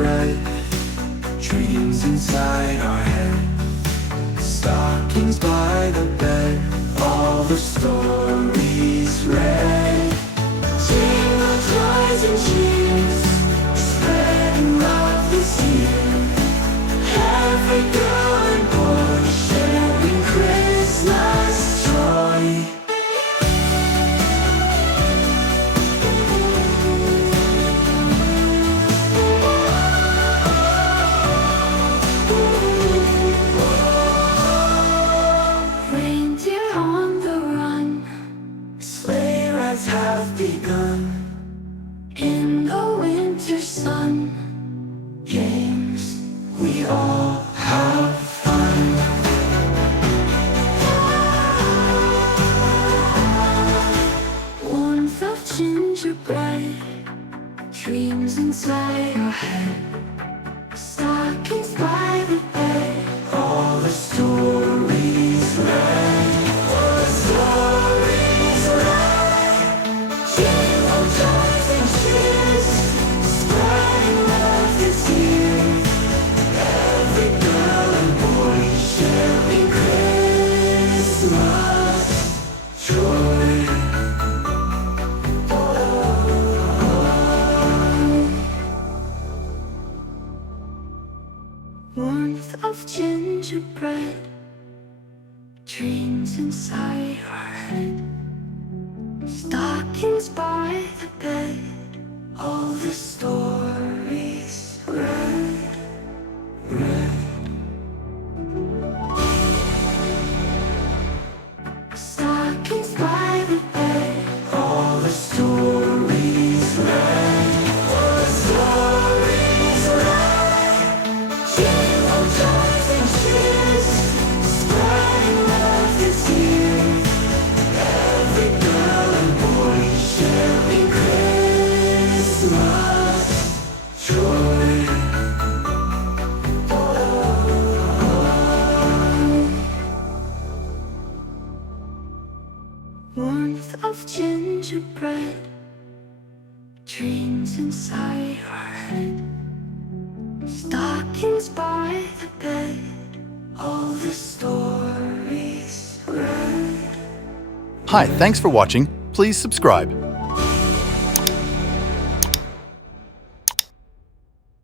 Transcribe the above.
spread, dreams inside our head, stockings by the bed, all the stories read. Jingle joys and cheers, spreading love this year. Every girl and boy sharing Christmas joy. Reindeer on the run, sleigh rides have begun. In the winter sun, games, we all have fun. Warmth of gingerbread, dreams inside our head, stockings by the bed, all the stories read. All the stories read. Jingle joys and cheers, spreading love this year. Every girl and boy sharing Christmas joy. Warmth of gingerbread, dreams inside our head, stockings by the bed, all the stories read. Stockings by the bed, all the stories read. All the stories read. Jingle joys and cheers, spreading love this year. Every girl and boy sharing Christmas joy. Warmth of gingerbread, dreams inside our head, stockings by the bed, all the stories read. Hi, thanks for watching. Please subscribe.